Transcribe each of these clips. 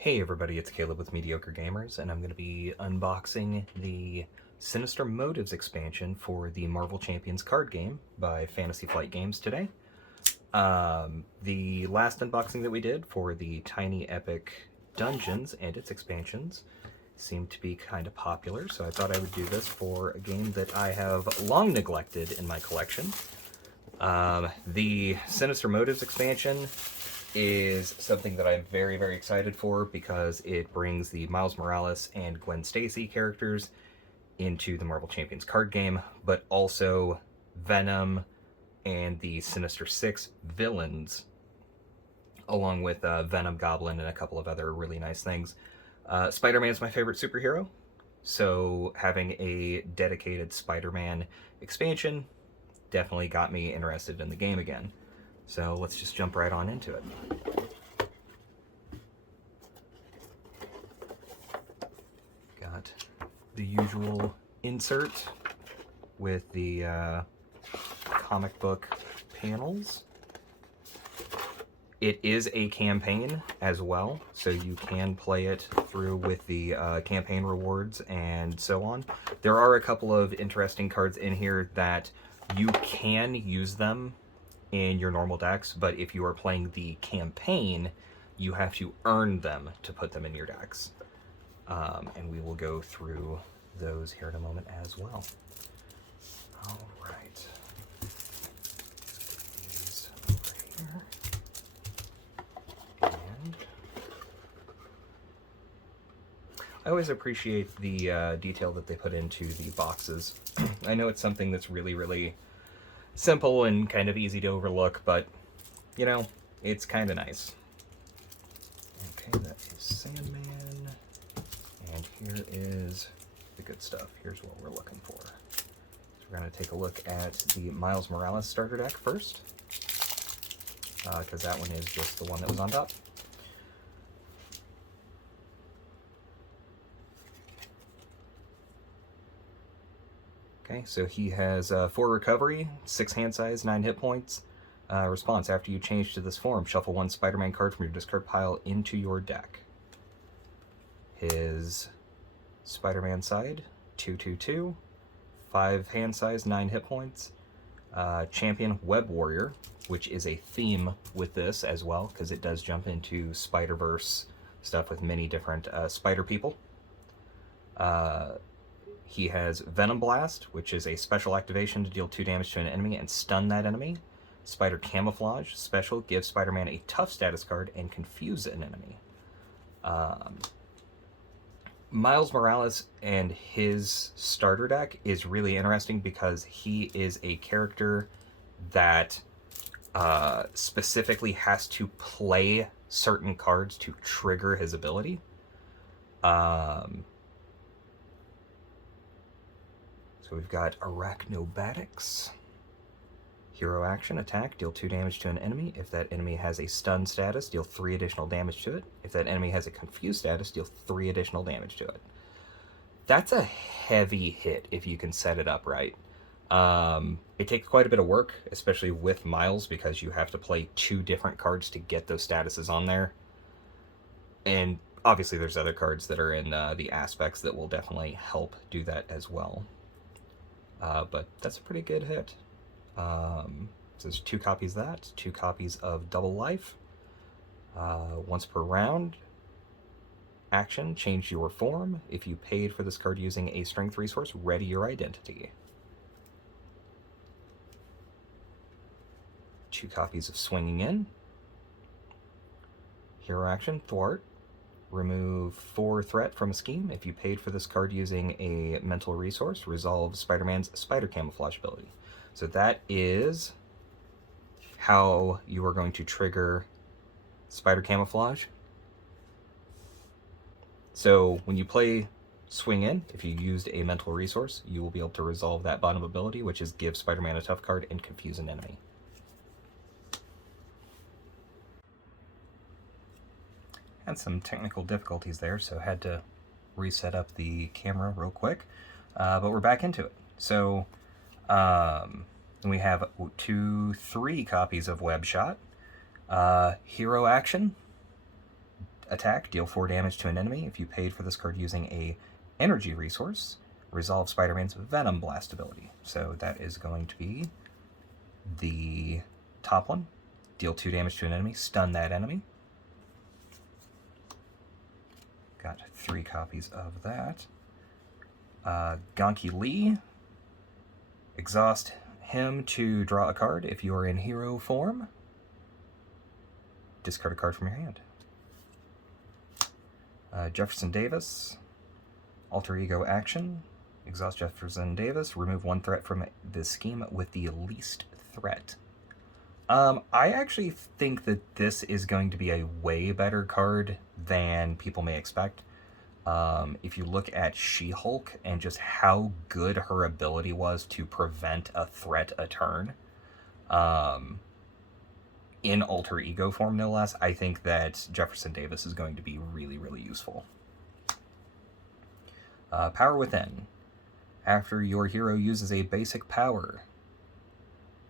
Hey everybody, it's Caleb with Mediocre Gamers, and I'm going to be unboxing the Sinister Motives expansion for the Marvel Champions card game by Fantasy Flight Games today. The last unboxing that we did for the Tiny Epic Dungeons and its expansions seemed to be kind of popular, so I thought I would do this for a game that I have long neglected in my collection. The Sinister Motives expansion is something that I'm very, very excited for because it brings the Miles Morales and Gwen Stacy characters into the Marvel Champions card game, but also Venom and the Sinister Six villains, along with Venom, Goblin, and a couple of other really nice things. Spider-Man is my favorite superhero, so having a dedicated Spider-Man expansion definitely got me interested in the game again. So let's just jump right on into it. Got the usual insert with the comic book panels. It is a campaign as well, so you can play it through with the campaign rewards and so on. There are a couple of interesting cards in here that you can use them in your normal decks, but if you are playing the campaign, you have to earn them to put them in your decks. And we will go through those here in a moment as well. All right. These over here. And I always appreciate the detail that they put into the boxes. I know it's something that's really, really simple and kind of easy to overlook, but, you know, it's kind of nice. Okay, that is Sandman. And here is the good stuff. Here's what we're looking for. So we're going to take a look at the Miles Morales starter deck first, because that one is just the one that was on top. Okay, so he has 4 recovery, 6 hand size, 9 hit points. Response, after you change to this form, shuffle 1 Spider-Man card from your discard pile into your deck. His Spider-Man side, 2/2/2, 5 hand size, 9 hit points. Champion Web Warrior, which is a theme with this as well, because it does jump into Spider-Verse stuff with many different spider people. He has Venom Blast, which is a special activation to deal 2 damage to an enemy and stun that enemy. Spider Camouflage, special, gives Spider-Man a tough status card and confuse an enemy. Miles Morales and his starter deck is really interesting because he is a character that specifically has to play certain cards to trigger his ability. So we've got Arachnobatics. Hero action, attack, deal 2 damage to an enemy. If that enemy has a stun status, deal 3 additional damage to it. If that enemy has a confused status, deal 3 additional damage to it. That's a heavy hit if you can set it up right. It takes quite a bit of work, especially with Miles, because you have to play 2 different cards to get those statuses on there. And obviously there's other cards that are in the aspects that will definitely help do that as well. But that's a pretty good hit. So there's 2 copies of that, 2 copies of Double Life. Once per round, action, change your form. If you paid for this card using a strength resource, ready your identity. 2 copies of Swinging In. Hero action, Thwart. Remove 4 threat from a scheme. If you paid for this card using a mental resource, resolve Spider-Man's Spider Camouflage ability. So that is how you are going to trigger Spider Camouflage. So when you play Swing In, if you used a mental resource, you will be able to resolve that bottom ability, which is give Spider-Man a tough card and confuse an enemy. Had some technical difficulties there, so I had to reset up the camera real quick, but we're back into it. So we have 3 copies of Web Shot, Hero Action, attack, deal 4 damage to an enemy. If you paid for this card using a energy resource, resolve Spider-Man's Venom Blast ability. So that is going to be the top one. Deal 2 damage to an enemy, stun that enemy. Got 3 copies of that. Gonki Lee. Exhaust him to draw a card. If you are in hero form, discard a card from your hand. Jefferson Davis. Alter Ego action. Exhaust Jefferson Davis. Remove 1 threat from the scheme with the least threat. I actually think that this is going to be a way better card than people may expect. If you look at She-Hulk and just how good her ability was to prevent a threat a turn, in Alter Ego form no less, I think that Jefferson Davis is going to be really, really useful. Power Within. After your hero uses a basic power,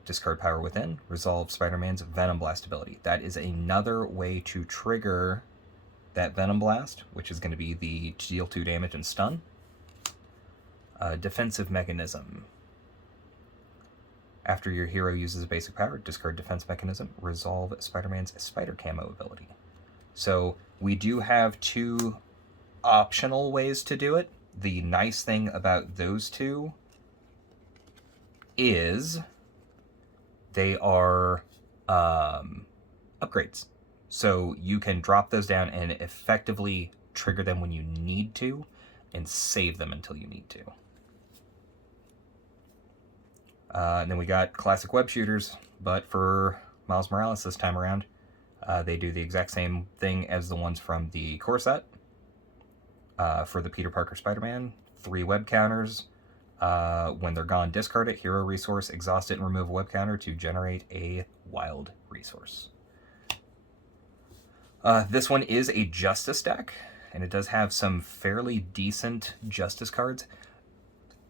discard Power Within, resolve Spider-Man's Venom Blast ability. That is another way to trigger that Venom Blast, which is going to be the deal 2 damage and stun. Defensive Mechanism. After your hero uses a basic power, discard Defense Mechanism, resolve Spider-Man's Spider Camo ability. So we do have 2 optional ways to do it. The nice thing about those 2 is they are upgrades. So you can drop those down and effectively trigger them when you need to and save them until you need to. And then we got classic web shooters, but for Miles Morales this time around, they do the exact same thing as the ones from the core set. For the Peter Parker Spider-Man, 3 web counters. When they're gone, discard it, hero resource, exhaust it, and remove a web counter to generate a wild resource. This one is a Justice deck, and it does have some fairly decent Justice cards.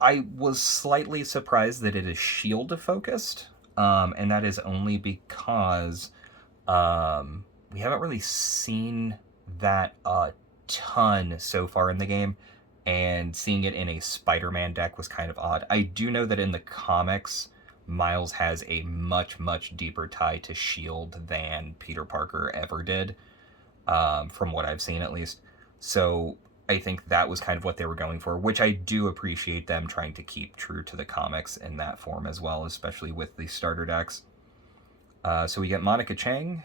I was slightly surprised that it is shield focused, and that is only because we haven't really seen that a ton so far in the game, and seeing it in a Spider-Man deck was kind of odd. I do know that in the comics, Miles has a much, much deeper tie to shield than Peter Parker ever did. From what I've seen at least. So I think that was kind of what they were going for, which I do appreciate them trying to keep true to the comics in that form as well, especially with the starter decks. So we get Monica Chang.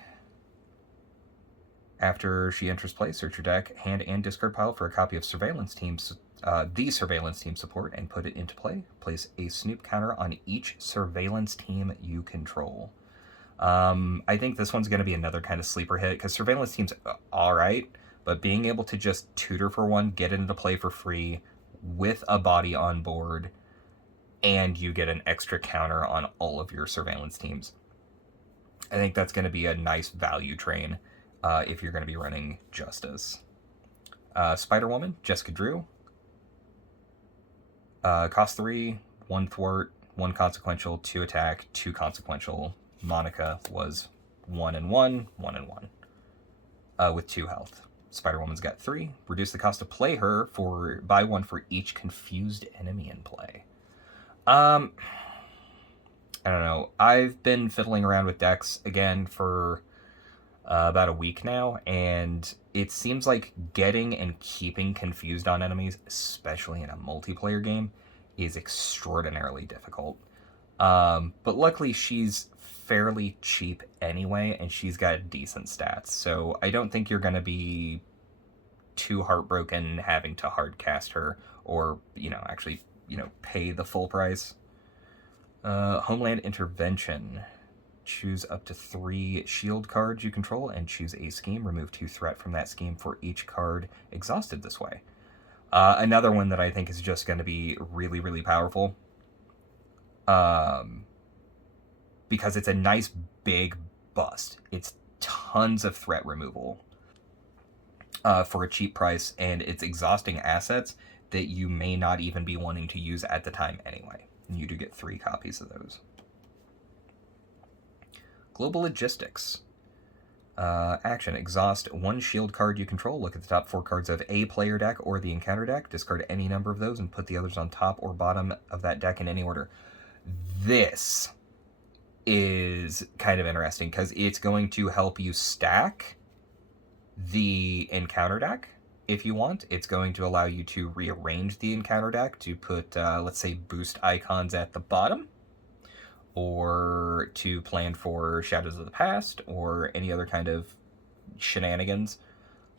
After she enters play, search your deck, hand and discard pile for a copy of Surveillance Team's, the Surveillance Team support and put it into play. Place a Snoop counter on each Surveillance Team you control. I think this one's going to be another kind of sleeper hit, because Surveillance Team's alright, but being able to just tutor for one, get it into play for free, with a body on board, and you get an extra counter on all of your Surveillance Teams. I think that's going to be a nice value train, if you're going to be running Justice. Spider-Woman, Jessica Drew. Cost 3, 1 thwart, 1 consequential, 2 attack, 2 consequential. Monica was 1 and 1, 1 and 1, with 2 health. Spider-Woman's got 3. Reduce the cost to play her by 1 for each confused enemy in play. I don't know. I've been fiddling around with decks again for about a week now, and it seems like getting and keeping confused on enemies, especially in a multiplayer game, is extraordinarily difficult. But luckily she's fairly cheap anyway, and she's got decent stats, so I don't think you're going to be too heartbroken having to hard cast her, or, actually, pay the full price. Homeland Intervention. Choose up to 3 shield cards you control and choose a scheme. Remove 2 threat from that scheme for each card exhausted this way. Another one that I think is just going to be really, really powerful. Because it's a nice big bust. It's tons of threat removal for a cheap price, and it's exhausting assets that you may not even be wanting to use at the time anyway. And you do get 3 copies of those. Global Logistics. Action. Exhaust one shield card you control. Look at the top 4 cards of a player deck or the encounter deck. Discard any number of those and put the others on top or bottom of that deck in any order. This is kind of interesting because it's going to help you stack the encounter deck if you want. It's going to allow you to rearrange the encounter deck to put, let's say, boost icons at the bottom, or to plan for Shadows of the Past, or any other kind of shenanigans.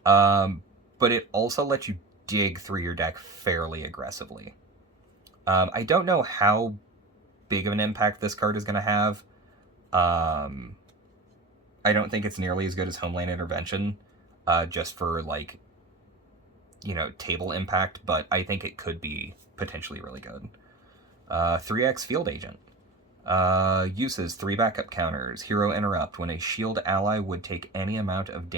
But it also lets you dig through your deck fairly aggressively. I don't know how big of an impact this card is going to have. I don't think it's nearly as good as Homeland Intervention, just for, like, you know, table impact, but I think it could be potentially really good. 3x Field Agent. Uses 3 backup counters. Hero Interrupt. When a shield ally would take any amount of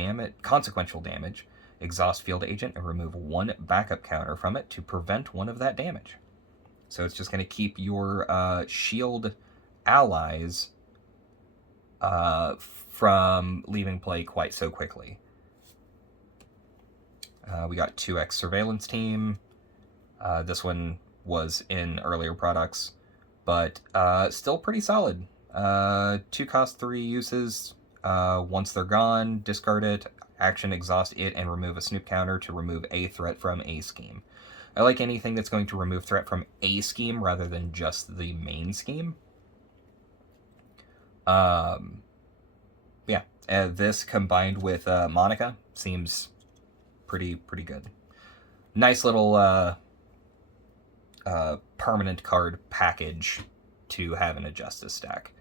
consequential damage, exhaust Field Agent and remove 1 backup counter from it to prevent 1 of that damage. So it's just going to keep your shield allies from leaving play quite so quickly. We got 2x Surveillance Team. This one was in earlier products, but still pretty solid. 2 cost 3 uses. Once they're gone, discard it, action exhaust it, and remove a snoop counter to remove a threat from a scheme. I like anything that's going to remove threat from a scheme rather than just the main scheme. Yeah, this combined with Monica seems pretty good. Nice little permanent card package to have in a Justice stack.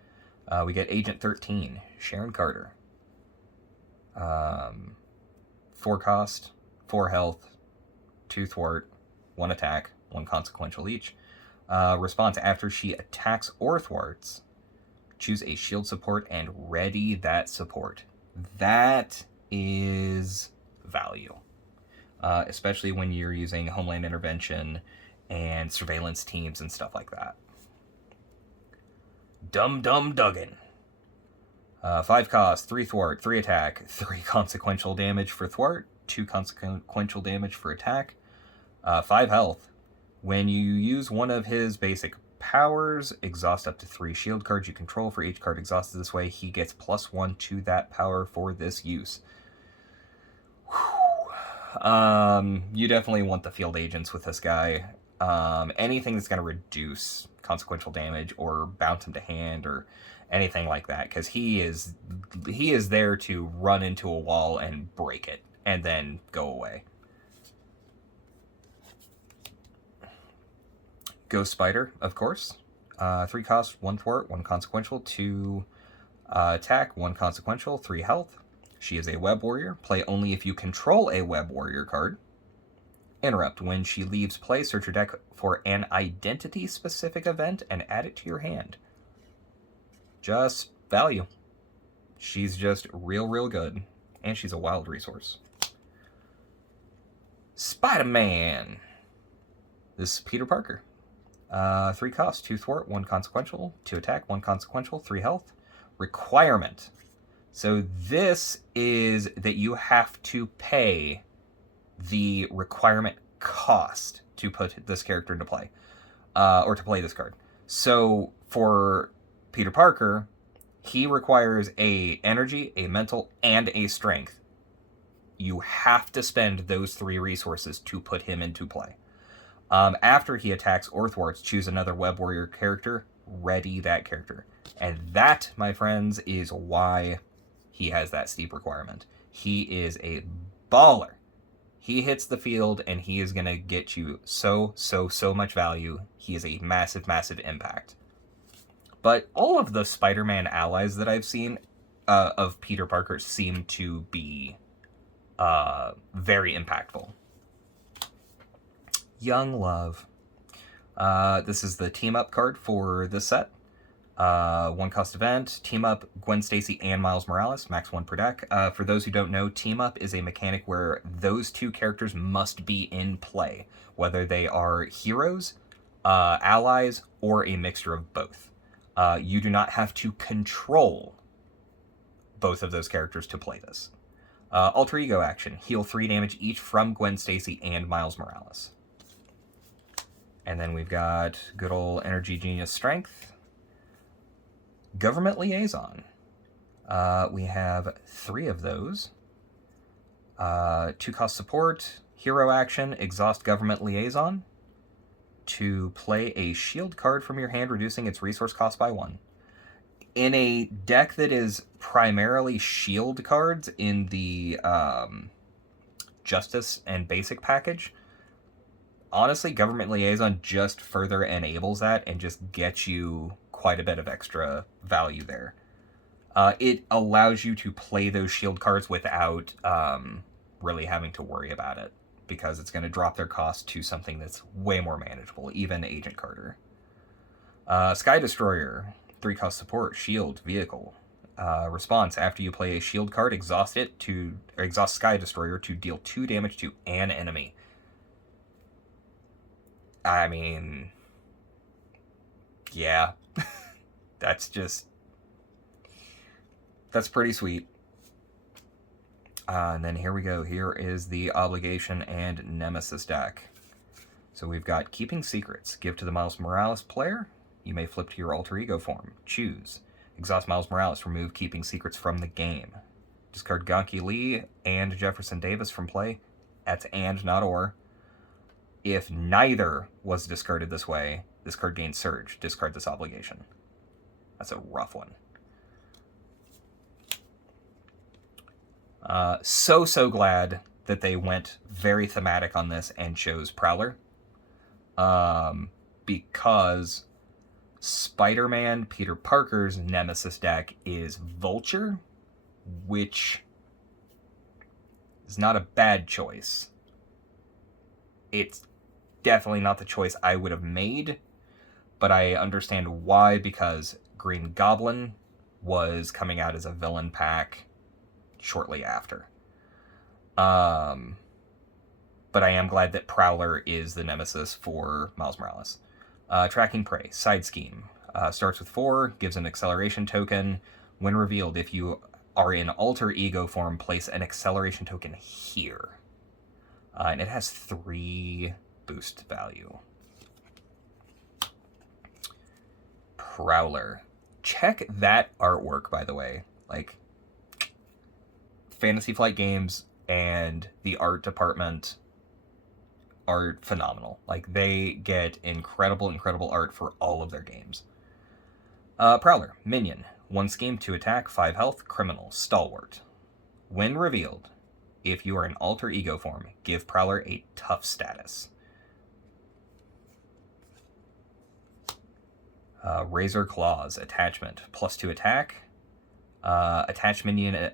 We get Agent 13, Sharon Carter. 4 cost, 4 health, 2 thwart, 1 attack, 1 consequential each. Response: after she attacks or thwarts, choose a shield support and ready that support. That is value. Especially when you're using Homeland Intervention and surveillance teams and stuff like that. Dum Duggan. 5 cost, 3 thwart, 3 attack, 3 consequential damage for thwart, 2 consequential damage for attack, 5 health. When you use one of his basic powers, exhaust up to 3 shield cards you control. For each card exhausted this way, he gets +1 to that power for this use. You definitely want the field agents with this guy. Anything that's going to reduce consequential damage or bounce him to hand or anything like that, because he is there to run into a wall and break it and then go away. Ghost Spider, of course. 3 cost, 1 thwart, 1 consequential, 2 attack, 1 consequential, 3 health. She is a web warrior. Play only if you control a web warrior card. Interrupt. When she leaves play, search your deck for an identity-specific event and add it to your hand. Just value. She's just real good. And she's a wild resource. Spider-Man. This is Peter Parker. 3 cost, 2 thwart, 1 consequential, 2 attack, 1 consequential, 3 health. Requirement. So this is that you have to pay the requirement cost to put this character into play, or to play this card. So for Peter Parker, he requires a energy, a mental, and a strength. You have to spend those 3 resources to put him into play. After he attacks or thwarts, choose another web warrior character, ready that character. And that, my friends, is why he has that steep requirement. He is a baller. He hits the field and he is going to get you so much value. He is a massive impact. But all of the Spider-Man allies that I've seen of Peter Parker seem to be very impactful. Young Love. This is the team up card for this set. 1 cost event, team up Gwen Stacy and Miles Morales, max 1 per deck. For those who don't know, team up is a mechanic where those 2 characters must be in play, whether they are heroes, allies, or a mixture of both. You do not have to control both of those characters to play this. Alter Ego action. Heal 3 damage each from Gwen Stacy and Miles Morales. And then we've got good old Energy Genius Strength. Government Liaison. We have 3 of those. 2-cost support. Hero action. Exhaust Government Liaison. To play a shield card from your hand, reducing its resource cost by 1. In a deck that is primarily shield cards in the Justice and Basic package, honestly, Government Liaison just further enables that and just gets you quite a bit of extra value there. It allows you to play those shield cards without really having to worry about it, because it's going to drop their cost to something that's way more manageable, even Agent Carter. Sky Destroyer. 3-cost support, shield, vehicle. Response, after you play a shield card, exhaust Sky Destroyer to deal 2 damage to an enemy. I mean, yeah. That's pretty sweet. And then here we go. Here is the Obligation and Nemesis deck. So we've got Keeping Secrets. Give to the Miles Morales player. You may flip to your alter ego form. Choose. Exhaust Miles Morales. Remove Keeping Secrets from the game. Discard Gonki Lee and Jefferson Davis from play. That's and, not or. If neither was discarded this way, this card gains Surge. Discard this Obligation. That's a rough one. So glad that they went very thematic on this and chose Prowler. Because Spider-Man, Peter Parker's Nemesis deck is Vulture, which is not a bad choice. It's definitely not the choice I would have made, but I understand why, because Green Goblin was coming out as a villain pack shortly after. But I am glad that Prowler is the Nemesis for Miles Morales. Tracking Prey, Side Scheme. Starts with 4, gives an acceleration token. When revealed, if you are in alter ego form, place an acceleration token here. And it has 3 boost value. Prowler. Check that artwork, by the way. Like, Fantasy Flight Games and the art department are phenomenal. Like, they get incredible art for all of their games. Prowler, Minion. 1 scheme, 2 attack, 5 health, criminal, stalwart. When revealed, if you are in alter ego form, give Prowler a tough status. Razor Claws, attachment, +2 attack. Attached minions'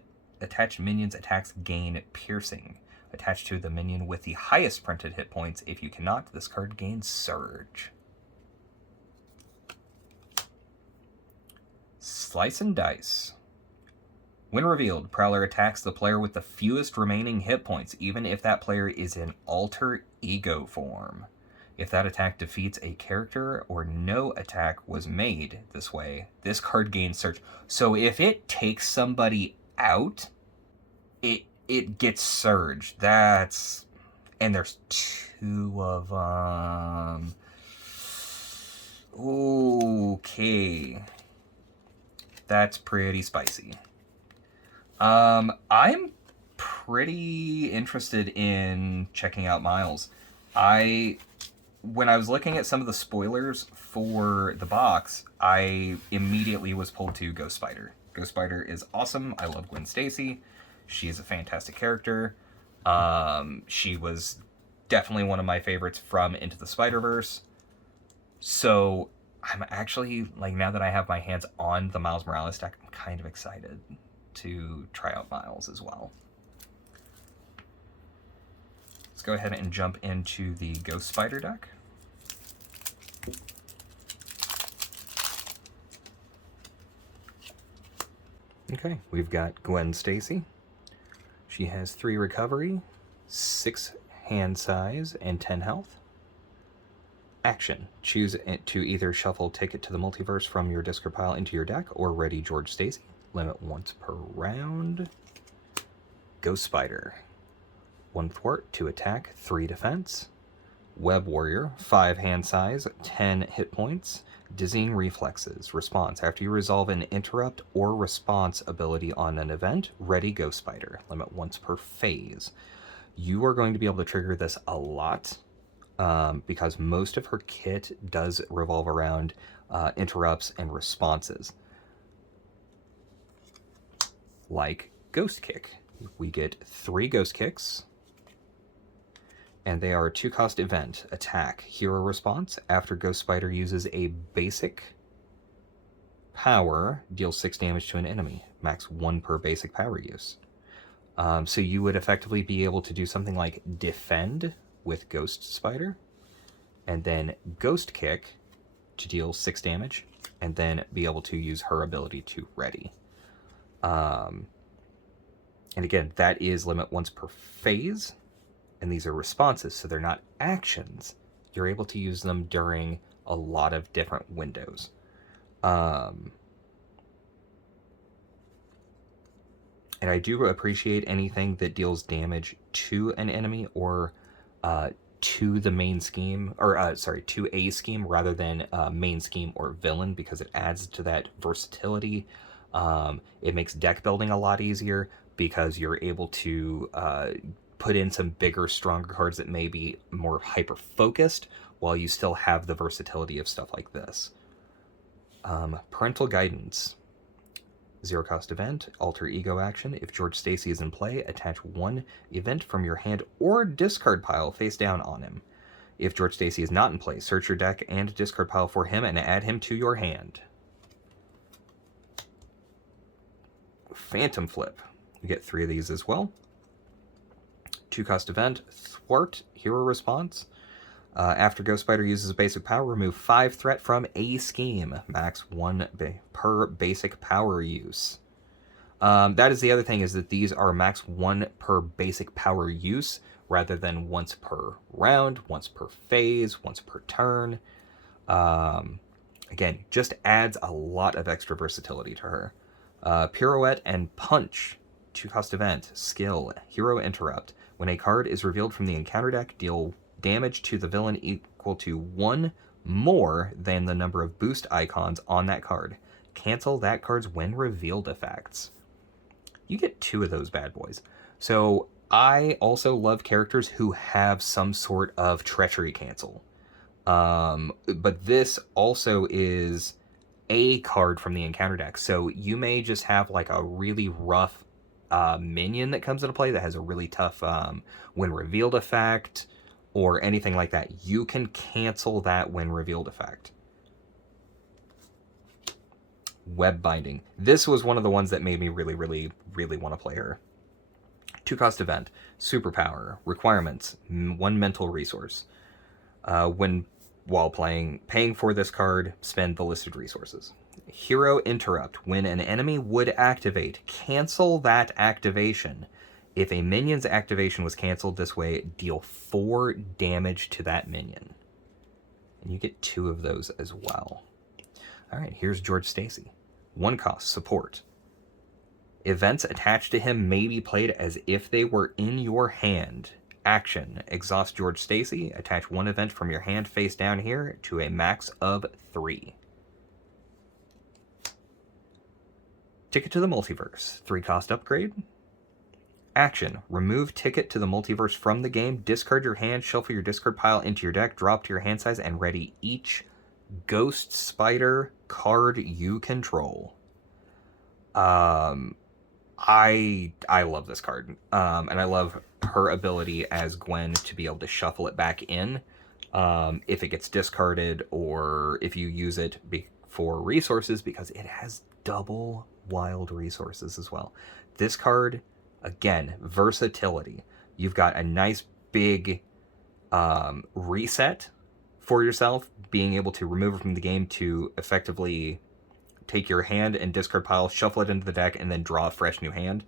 attacks gain piercing. Attached to the minion with the highest printed hit points. If you cannot, this card gains Surge. Slice and Dice. When revealed, Prowler attacks the player with the fewest remaining hit points, even if that player is in alter ego form. If that attack defeats a character or no attack was made this way, this card gains Surge. So if it takes somebody out, it gets Surge. That's... And there's 2 of them. Okay. That's pretty spicy. I'm pretty interested in checking out Miles. When I was looking at some of the spoilers for the box, I immediately was pulled to Ghost Spider. Ghost Spider is awesome. I love Gwen Stacy. She is a fantastic character. She was definitely one of my favorites from Into the Spider-Verse. So I'm actually, like, now that I have my hands on the Miles Morales deck, I'm kind of excited to try out Miles as well. Let's go ahead and jump into the Ghost Spider deck. Okay, we've got Gwen Stacy. She has 3 recovery, 6 hand size, and 10 health. Action. Choose to either shuffle Ticket to the Multiverse from your discard pile into your deck, or ready George Stacy. Limit once per round. Ghost Spider. 1 thwart, 2 attack, 3 defense. Web Warrior, 5 hand size, 10 hit points. Dizzying Reflexes. Response. After you resolve an interrupt or response ability on an event, ready Ghost Spider. Limit once per phase. You are going to be able to trigger this a lot because most of her kit does revolve around interrupts and responses. Like Ghost Kick. We get 3 Ghost Kicks, and they are a 2-cost event. Attack, hero response. After Ghost Spider uses a basic power, deal 6 damage to an enemy. Max 1 per basic power use. So you would effectively be able to do something like Defend with Ghost Spider, and then Ghost Kick to deal 6 damage, and then be able to use her ability to ready. And again, that is limit once per phase. And these are responses, so they're not actions. You're able to use them during a lot of different windows. And I do appreciate anything that deals damage to an enemy or to the main scheme, or to a scheme rather than main scheme or villain, because it adds to that versatility. It makes deck building a lot easier because you're able to put in some bigger, stronger cards that may be more hyper-focused, while you still have the versatility of stuff like this. Parental Guidance. 0-cost event, alter ego action. If George Stacy is in play, attach 1 event from your hand or discard pile face down on him. If George Stacy is not in play, search your deck and discard pile for him and add him to your hand. Phantom Flip. You get 3 of these as well. 2-cost event, thwart, hero response. After Ghost Spider uses a basic power, remove 5 threat from a scheme. Max 1 per basic power use. That is the other thing, is that these are max 1 per basic power use, rather than once per round, once per phase, once per turn. Again, just adds a lot of extra versatility to her. Pirouette and Punch. 2-cost event, skill, hero interrupt. When a card is revealed from the encounter deck, deal damage to the villain equal to 1 more than the number of boost icons on that card. Cancel that card's when revealed effects. You get 2 of those bad boys. So I also love characters who have some sort of treachery cancel. But this also is a card from the encounter deck. So you may just have like a really rough minion that comes into play that has a really tough when revealed effect or anything like that. You can cancel that when revealed effect. Web Binding. This was one of the ones that made me really want to play her. 2-cost event, superpower, requirements, 1 mental resource. While paying for this card, spend the listed resources. Hero Interrupt. When an enemy would activate, cancel that activation. If a minion's activation was canceled this way, deal 4 damage to that minion. And you get 2 of those as well. Alright, here's George Stacy. 1-cost, support. Events attached to him may be played as if they were in your hand. Action. Exhaust George Stacy. Attach 1 event from your hand face down here to a max of 3. Ticket to the Multiverse. 3-cost upgrade. Action. Remove Ticket to the Multiverse from the game. Discard your hand. Shuffle your discard pile into your deck. Drop to your hand size and ready each Ghost Spider card you control. I love this card. And I love her ability as Gwen to be able to shuffle it back in if it gets discarded, or if you use it for resources, because it has double wild resources as well. This card, again, versatility. You've got a nice big reset for yourself, being able to remove it from the game to effectively take your hand and discard pile, shuffle it into the deck, and then draw a fresh new hand.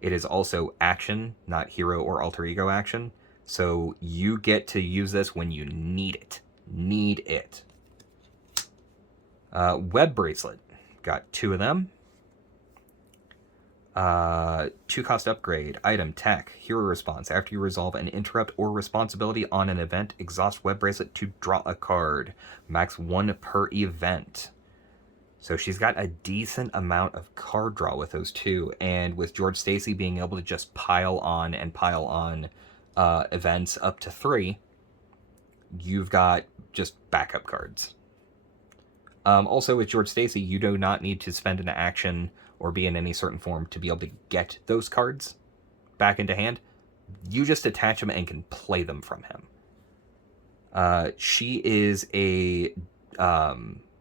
It is also action, not hero or alter ego action. So you get to use this when you need it. Need it. Web Bracelet. Got 2 of them. 2-cost upgrade, item, tech, hero response. After you resolve an interrupt or responsibility on an event, exhaust web bracelet to draw a card. Max 1 per event. So she's got a decent amount of card draw with those two. And with George Stacy being able to just pile on events up to 3, you've got just backup cards. Also, with George Stacy, you do not need to spend an action or be in any certain form to be able to get those cards back into hand. You just attach them and can play them from him. She is a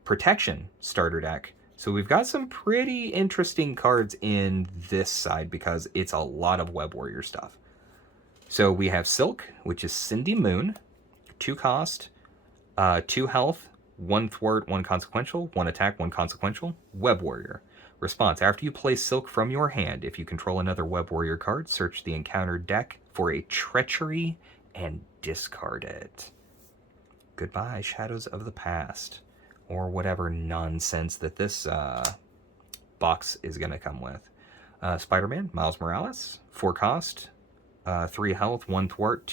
protection starter deck, so we've got some pretty interesting cards in this side because it's a lot of Web Warrior stuff. So we have Silk, which is Cindy Moon, 2 cost, 2 health, 1 thwart, 1 consequential, 1 attack, 1 consequential, Web Warrior. Response: after you play Silk from your hand, if you control another Web Warrior card, search the encountered deck for a Treachery and discard it. Goodbye, Shadows of the Past. Or whatever nonsense that this box is going to come with. Spider-Man, Miles Morales, 4 cost, 3 health, 1 thwart,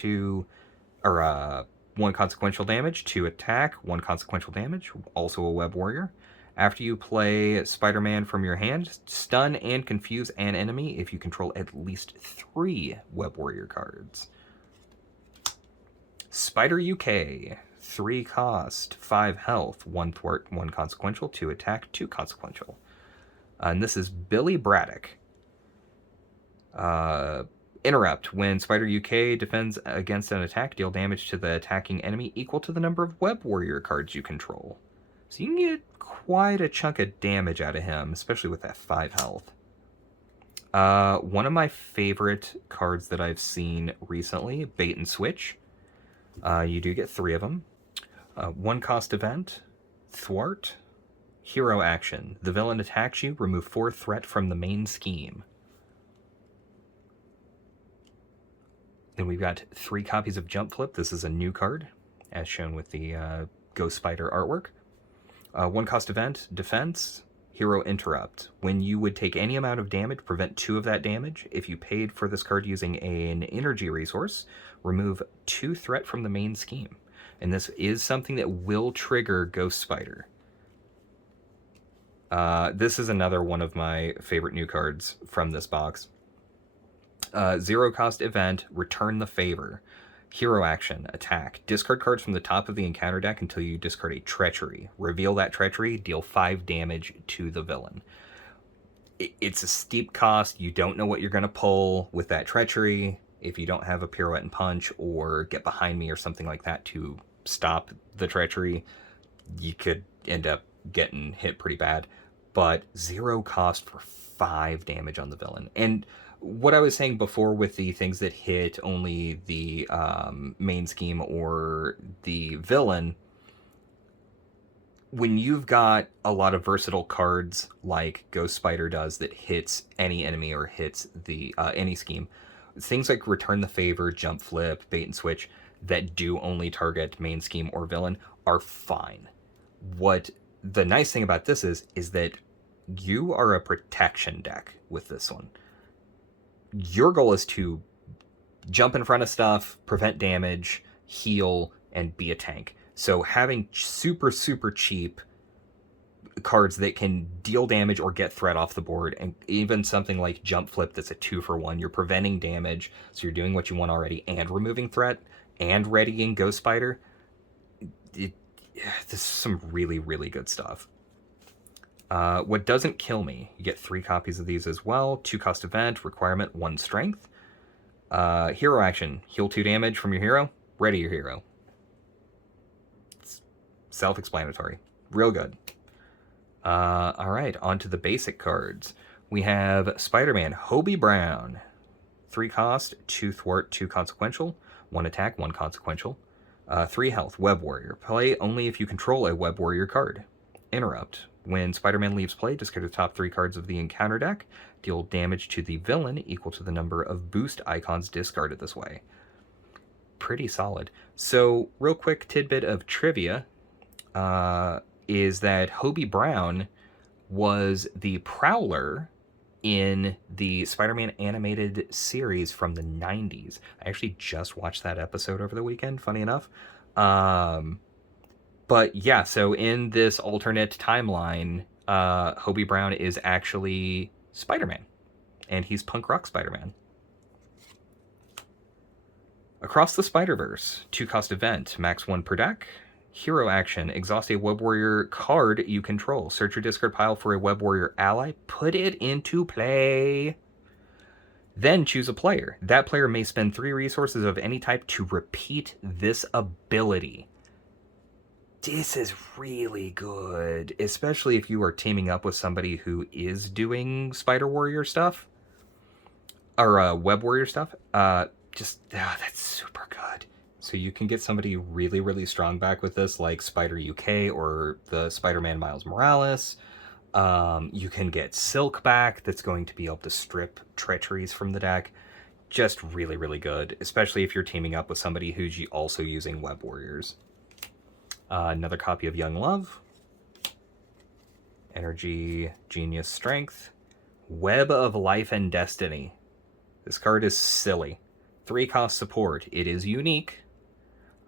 1 consequential damage, 2 attack, 1 consequential damage, also a Web Warrior. After you play Spider-Man from your hand, stun and confuse an enemy if you control at least 3 Web Warrior cards. Spider UK, 3 cost, 5 health, 1 thwart, 1 consequential, 2 attack, 2 consequential. And this is Billy Braddock. Interrupt. When Spider UK defends against an attack, deal damage to the attacking enemy equal to the number of Web Warrior cards you control. So you can get quite a chunk of damage out of him, especially with that 5 health. One of my favorite cards that I've seen recently, Bait and Switch. You do get 3 of them. 1 cost event, thwart, hero action. The villain attacks you, remove 4 threat from the main scheme. Then we've got 3 copies of Jump Flip. This is a new card, as shown with the Ghost Spider artwork. 1 cost event, defense, hero interrupt. When you would take any amount of damage, prevent 2 of that damage. If you paid for this card using an energy resource, remove 2 threat from the main scheme. And this is something that will trigger Ghost Spider. This is another one of my favorite new cards from this box. 0 cost event, return the favor. Hero action, attack. Discard cards from the top of the encounter deck until you discard a Treachery. Reveal that Treachery, deal 5 damage to the villain. It's a steep cost. You don't know what you're going to pull with that Treachery. If you don't have a Pirouette and Punch or Get Behind Me or something like that to stop the Treachery, you could end up getting hit pretty bad. But 0 cost for 5 damage on the villain. And what I was saying before with the things that hit only the main scheme or the villain, when you've got a lot of versatile cards like Ghost Spider does that hits any enemy or hits the any scheme, things like Return the Favor, Jump Flip, Bait and Switch that do only target main scheme or villain are fine. What the nice thing about this is that you are a protection deck with this one. Your goal is to jump in front of stuff, prevent damage, heal, and be a tank. So having super, super cheap cards that can deal damage or get threat off the board, and even something like Jump Flip that's a 2-for-1, you're preventing damage, so you're doing what you want already, and removing threat, and readying Ghost Spider. This is some really, really good stuff. What doesn't kill me, you get 3 copies of these as well. 2 cost event, requirement, 1 strength. Hero action, heal 2 damage from your hero, ready your hero. It's self-explanatory. Real good. Alright, on to the basic cards. We have Spider-Man, Hobie Brown. 3 cost, 2 thwart, 2 consequential, 1 attack, 1 consequential. 3 health, Web Warrior. Play only if you control a Web Warrior card. Interrupt. When Spider-Man leaves play, discard the top 3 cards of the encounter deck. Deal damage to the villain equal to the number of boost icons discarded this way. Pretty solid. So, real quick tidbit of trivia is that Hobie Brown was the Prowler in the Spider-Man animated series from the 90s. I actually just watched that episode over the weekend, funny enough. But yeah, so in this alternate timeline, Hobie Brown is actually Spider-Man, and he's punk rock Spider-Man. Across the Spider-Verse, 2-cost event, max 1 per deck. Hero action, exhaust a Web Warrior card you control. Search your discard pile for a Web Warrior ally, put it into play. Then choose a player. That player may spend 3 resources of any type to repeat this ability. This is really good, especially if you are teaming up with somebody who is doing Spider Warrior stuff, or Web Warrior stuff. That's super good. So you can get somebody really, really strong back with this, like Spider UK or the Spider-Man Miles Morales. You can get Silk back, that's going to be able to strip treacheries from the deck. Just really, really good, especially if you're teaming up with somebody who's also using Web Warriors. Another copy of Young Love. Energy, Genius, Strength. Web of Life and Destiny. This card is silly. 3-cost support. It is unique.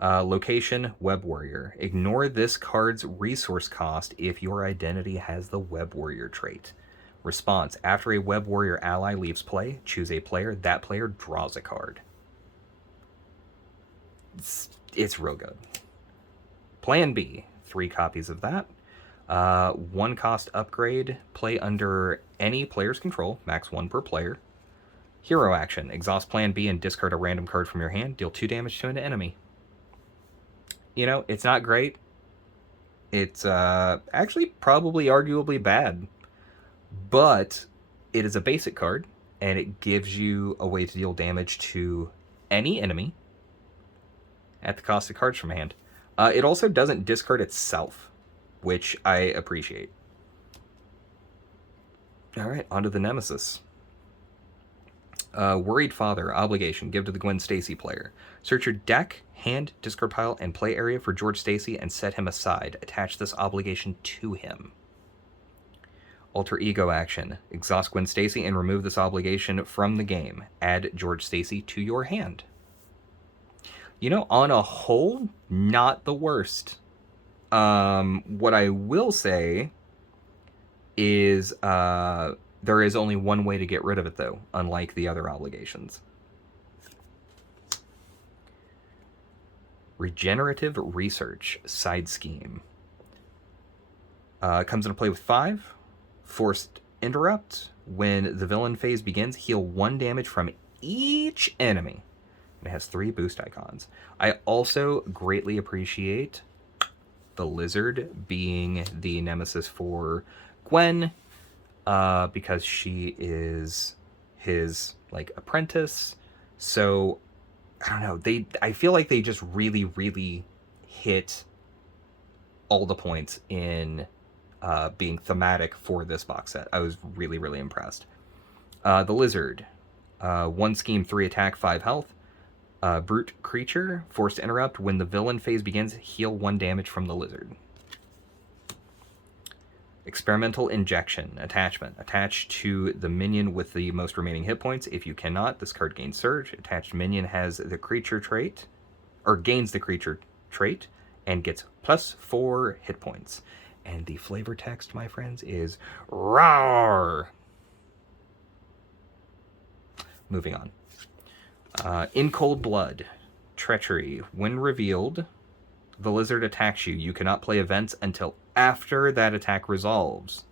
Location, Web Warrior. Ignore this card's resource cost if your identity has the Web Warrior trait. Response. After a Web Warrior ally leaves play, choose a player. That player draws a card. It's real good. Plan B. 3 copies of that. 1-cost upgrade. Play under any player's control. Max 1 per player. Hero action. Exhaust Plan B and discard a random card from your hand. Deal 2 damage to an enemy. You know, it's not great. It's actually probably arguably bad. But it is a basic card, and it gives you a way to deal damage to any enemy at the cost of cards from hand. It also doesn't discard itself, which I appreciate. Alright, on to the Nemesis. Worried Father, obligation, give to the Gwen Stacy player. Search your deck, hand, discard pile, and play area for George Stacy and set him aside. Attach this obligation to him. Alter Ego action, exhaust Gwen Stacy and remove this obligation from the game. Add George Stacy to your hand. You know, on a whole, not the worst. What I will say is there is only one way to get rid of it, though, unlike the other obligations. Regenerative Research Side Scheme. Comes into play with 5. Forced Interrupt. When the villain phase begins, heal 1 damage from each enemy. It has 3 boost icons. I also greatly appreciate the Lizard being the nemesis for Gwen, because she is his apprentice. So I don't know. I feel like they just really, really hit all the points in being thematic for this box set. I was really, really impressed. The Lizard, 1 scheme, 3 attack, 5 health. Brute creature, forced to interrupt. When the villain phase begins, heal 1 damage from the Lizard. Experimental Injection, attachment. Attach to the minion with the most remaining hit points. If you cannot, this card gains Surge. Attached minion has the creature trait, or gains the creature trait, and gets +4 hit points. And the flavor text, my friends, is RAR. Moving on. In Cold Blood, Treachery. When revealed, the Lizard attacks you. You cannot play events until after that attack resolves.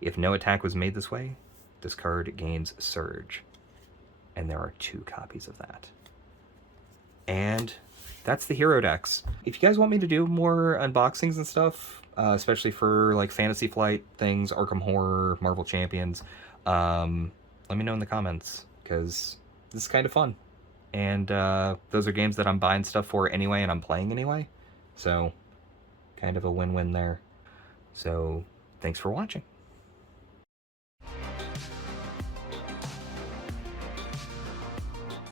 If no attack was made this way, this card gains Surge. And there are 2 copies of that. And that's the hero decks. If you guys want me to do more unboxings and stuff, especially for Fantasy Flight things, Arkham Horror, Marvel Champions, let me know in the comments, because this is kind of fun. And those are games that I'm buying stuff for anyway, and I'm playing anyway. So, kind of a win-win there. So, thanks for watching.